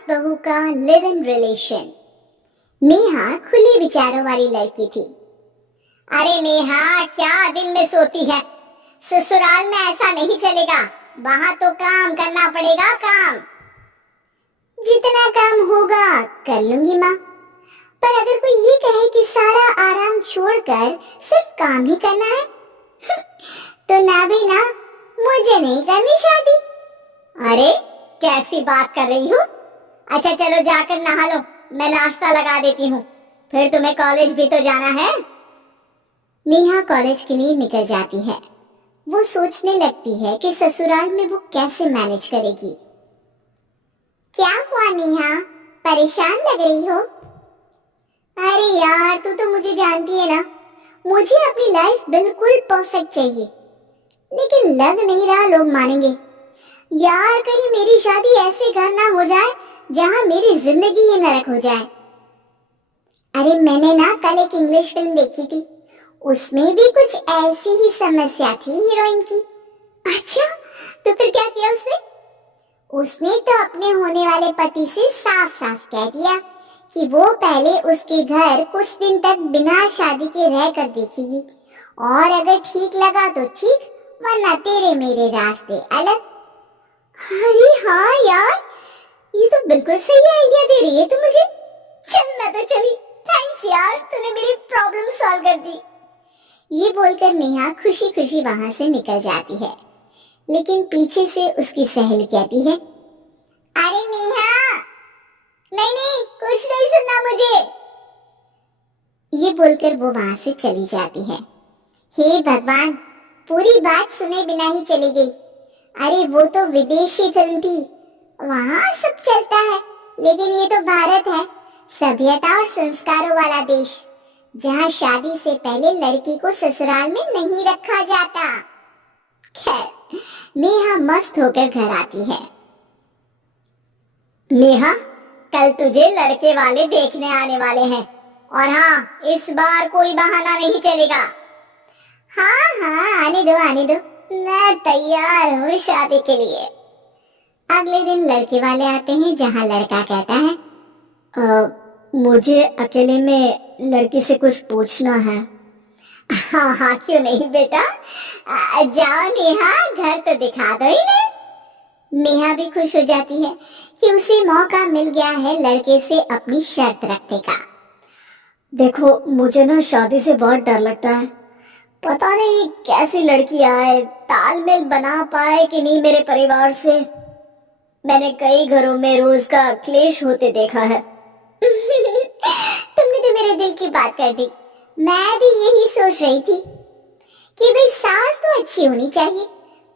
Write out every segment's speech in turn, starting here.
सास बहू का लिव इन रिलेशन। नेहा खुले विचारों वाली लड़की थी। अरे नेहा, क्या दिन में सोती है? ससुराल में ऐसा नहीं चलेगा, वहां तो काम करना पड़ेगा। काम जितना काम होगा कर लूंगी माँ, पर अगर कोई ये कहे कि सारा आराम छोड़कर सिर्फ काम ही करना है तो ना भी ना, मुझे नहीं करनी शादी। अरे कैसी बात कर रही हो? अच्छा चलो जाकर नहा लो, मैं नाश्ता लगा देती हूँ, फिर तुम्हें कॉलेज भी तो जाना है। नेहा कॉलेज के लिए निकल जाती है। वो सोचने लगती है कि ससुराल में वो कैसे मैनेज करेगी। क्या हुआ नेहा, परेशान लग रही हो? अरे यार, तू तो मुझे जानती है ना, मुझे अपनी लाइफ बिल्कुल परफेक्ट चाहिए, लेकिन लग नहीं रहा लोग मानेंगे। यार कहीं मेरी शादी ऐसे घर ना हो जाए जहां मेरी जिंदगी ही नरक हो जाए। अरे मैंने ना कल एक इंग्लिश फिल्म देखी थी, उसमें भी कुछ ऐसी ही समस्या थी हीरोइन की। अच्छा, तो फिर क्या किया उसने? उसने तो अपने होने वाले पति से साफ साफ कह दिया कि वो पहले उसके घर कुछ दिन तक बिना शादी के रह कर देखेगी, और अगर ठीक लगा तो ठीक, वरना तेरे मेरे रास्ते अलग। अरे हाँ यार, ये तो बिल्कुल सही आइडिया दे रही है तू मुझे। चल मैं तो चली, थैंक्स यार, तूने मेरी प्रॉब्लम सॉल्व कर दी। ये बोलकर नेहा खुशी खुशी वहां से निकल जाती है, लेकिन पीछे से उसकी सहेली कहती है, अरे नेहा, नहीं नहीं, कुछ नहीं सुनना मुझे। ये बोलकर वो वहां से चली जाती है। हे भगवान, पूरी बात सुने बिना ही चली गई। अरे वो तो विदेशी फिल्म थी, वहां सब चलता है, लेकिन ये तो भारत है, सभ्यता और संस्कारों वाला देश, जहां शादी से पहले लड़की को ससुराल में नहीं रखा जाता। खैर, नेहा मस्त होकर घर आती है। नेहा, कल तुझे लड़के वाले देखने आने वाले हैं, और हाँ, इस बार कोई बहाना नहीं चलेगा। हाँ हाँ, आने दो आने दो, मैं तैयार हूँ शादी के लिए। अगले दिन लड़के वाले आते हैं, जहाँ लड़का कहता है, मुझे अकेले में लड़की से कुछ पूछना है। हाँ हाँ, क्यों नहीं बेटा, जाओ नेहा, घर तो दिखा दो इन्हें। नेहा भी खुश हो जाती है कि उसे मौका मिल गया है लड़के से अपनी शर्त रखने का। देखो, मुझे ना शादी से बहुत डर लगता है, पता नहीं कैसी लड़की आए, तालमेल बना पाए कि नहीं मेरे परिवार से। मैंने कई घरों में रोज का क्लेश होते देखा है। तुमने तो मेरे दिल की बात कर दी। मैं भी यही सोच रही थी कि भाई सास तो अच्छी होनी चाहिए,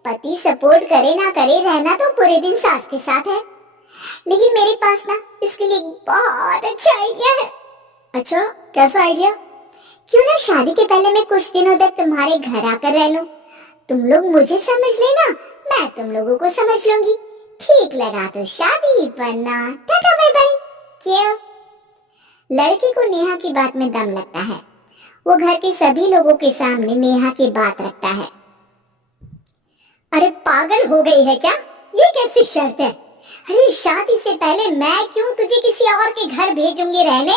पति सपोर्ट करे ना करे, रहना तो पूरे दिन सास के साथ है, लेकिन मेरे पास ना इसके लिए बहुत अच्छा आइडिया है। अच्छा, कैसा आइडिया? क्यों ना शादी के पहले मैं कुछ दिनों तक तुम्हारे घर आकर रह लूं, तुम लोग मुझे समझ लेना, मैं तुम लोगों को समझ लूंगी, ठीक लगा तो शादी, वरना टाटा बाय बाय। क्यों? लड़के को नेहा की बात में दम लगता है, वो घर के सभी लोगों के सामने नेहा की बात रखता है। अरे पागल हो गई है क्या? ये कैसी शर्त है? अरे शादी से पहले मैं क्यों तुझे किसी और के घर भेजूंगी रहने?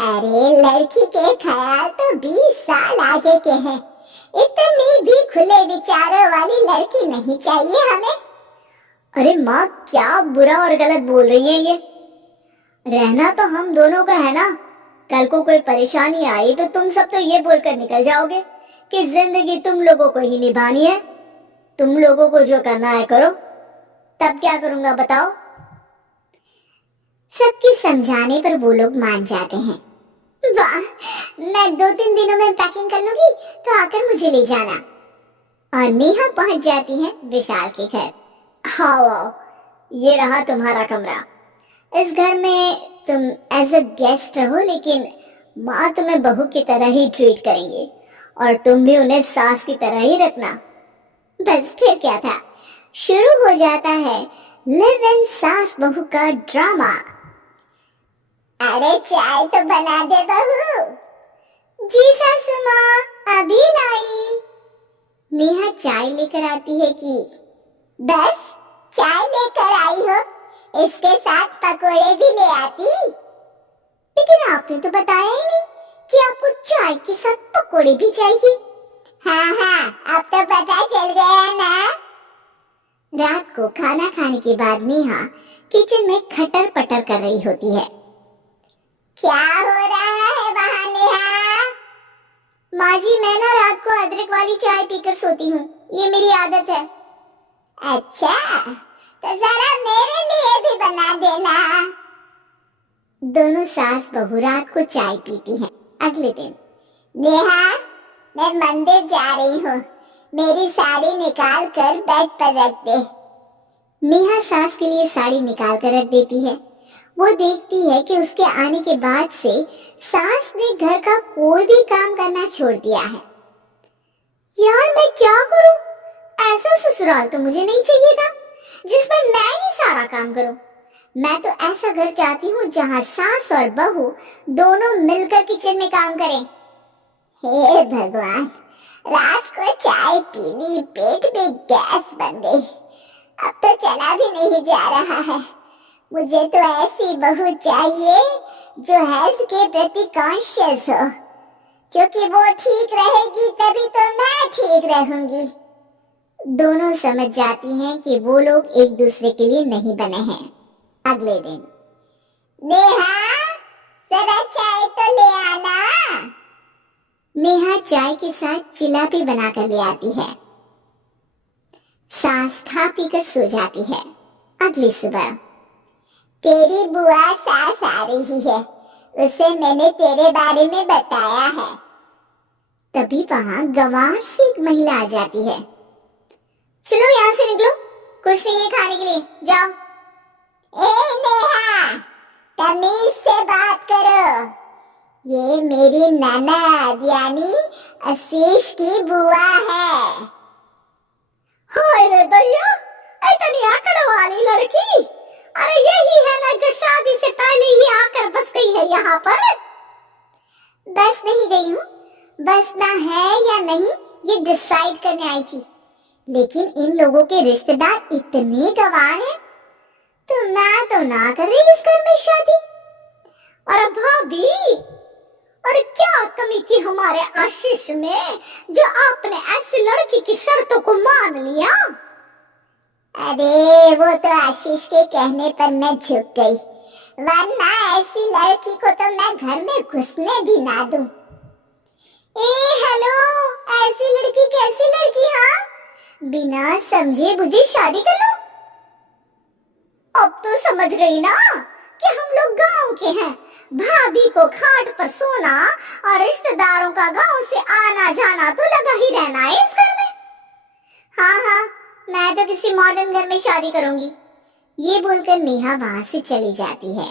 अरे लड़की के ख्याल तो 20 साल आगे के हैं, इतनी भी खुले विचारों वाली लड़की नहीं चाहिए हमें। अरे माँ, क्या बुरा और गलत बोल रही है ये? रहना तो हम दोनों का है ना, कल को कोई परेशानी आई तो तुम सब तो ये बोलकर निकल जाओगे कि जिंदगी तुम लोगों को ही निभानी है, तुम लोगों को जो करना है करो। तब क्या करूंगा बताओ? सबके समझाने पर वो लोग मान जाते हैं। वाह, मैं 2-3 दिनों में पैकिंग कर लूंगी, तो आकर मुझे ले जाना। और नेहा पहुंच जाती है विशाल के घर। आओ, ये रहा तुम्हारा कमरा। इस घर में तुम एज अ गेस्ट रहो, लेकिन माँ तुम्हें बहू की तरह ही ट्रीट करेंगे, और तुम भी उन्हें सास की तरह ही रखना। बस फिर क्या था, शुरू हो जाता है लिव इन सास बहू का ड्रामा। अरे चाय तो बना दे बहू। जी सासू माँ, अभी लाई। नेहा चाय लेकर आती है कि बस चाय लेकर आई हो, इसके साथ पकोड़े भी ले आती। लेकिन आपने तो बताया ही नहीं कि आपको चाय के साथ पकोड़े भी चाहिए। हाँ, अब तो पता चल गया ना। रात को खाना खाने के बाद नेहा किचन में खटर पटर कर रही होती है। क्या हो रहा है वहाँ नेहा? माँ जी, मैं ना रात को अदरक वाली चाय पीकर सोती हूँ, ये मेरी आदत है। अच्छा, तो जरा मेरे लिए भी बना देना। दोनों सास बहू रात को चाय पीती हैं। अगले दिन, नेहा, मैं मंदिर जा रही हूँ, मेरी साड़ी निकाल कर बेड पर रख दे। नेहा सास के लिए साड़ी निकाल कर रख देती है। वो देखती है कि उसके आने के बाद से सास ने घर का कोई भी काम करना छोड़ दिया है। यार मैं क्या करूं? ऐसा ससुराल तो मुझे नहीं चाहिए था जिसमें मैं ही सारा काम करूं। मैं तो ऐसा घर चाहती हूँ जहाँ सास और बहू दोनों मिलकर किचन में काम करें। हे भगवान, रात को चाय पी ली, पेट में गैस बन गई, अब तो चला भी नहीं जा रहा है। मुझे तो ऐसी बहू चाहिए जो हेल्थ के प्रति कॉन्शियस हो, क्योंकि वो ठीक रहेगी तभी तो मैं ठीक रहूंगी। दोनों समझ जाती हैं कि वो लोग एक दूसरे के लिए नहीं बने हैं। अगले दिन, नेहा, जरा चाय तो ले आना। नेहा चाय के साथ जिलापी बनाकर ले आती है। सास खा पीकर सो जाती है। अगली सुबह, तेरी बुआ सास आ रही है, उसे मैंने तेरे बारे में बताया है। तभी वहां गंवार से एक महिला आ जाती है। चलो यहाँ से निकलो, कुछ नहीं है खाने के लिए, जाओ। ए नेहा, तमीज से बात करो, ये मेरी ननद यानी आशीष की बुआ है। हाय रे भैया, इतनी अकड़ वाली लड़की, अरे यही है ना जो शादी से पहले ही आकर बस गई है यहाँ पर। बस नहीं गई हूँ, बसना है या नहीं ये डिसाइड करने आई थी, लेकिन इन लोगों के रिश्तेदार इतने गंवार हैं तो मैं तो ना कर रही इस घर में शादी। और भाभी, और क्या कमी थी हमारे आशीष में जो आपने ऐसी लड़की की शर्तों को मान लिया? अरे वो तो आशीष के कहने पर मैं झुक गई, वरना ऐसी लड़की को तो मैं घर में घुसने भी ना दूं। हेलो, ऐसी लड़की कैसी लड़की? हाँ, बिना समझे बुझे शादी कर लो? अब तो समझ गई ना कि हम लोग गांव के हैं। भाभी को खाट पर सोना और रिश्तेदारों का गांव से आना जाना तो लगा ही रहना है इस घर में। हाँ, मैं तो किसी मॉडर्न घर में शादी करूंगी। ये बोलकर नेहा वहां से चली जाती है।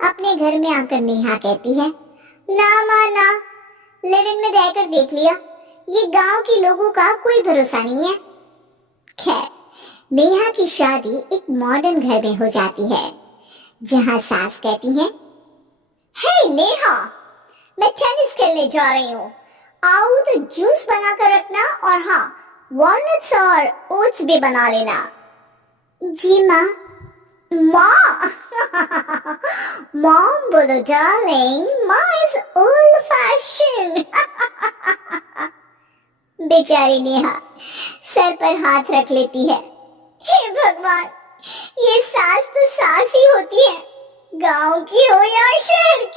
अपने घर में आकर नेहा कहती है, ना माँ ना, लिव इन में रहकर देख लिया, ये गांव के लोगों का कोई भरोसा नहीं है। खैर, नेहा की शादी एक मॉडर्न घर में हो जाती है, जहां सास कहती है, हे नेहा, मैं टेनिस खेलने जा रही हूँ, आओ तो जूस बना कर रखना, और हाँ, वॉलनट्स और ओट्स भी बना लेना। जी माँ। माँ मॉम बोलो डार्लिंग, माँ इज ओल्ड फैशन। बेचारी नेहा सर पर हाथ रख लेती है। हे भगवान, ये सास तो सास ही होती है, गांव की हो या शहर की।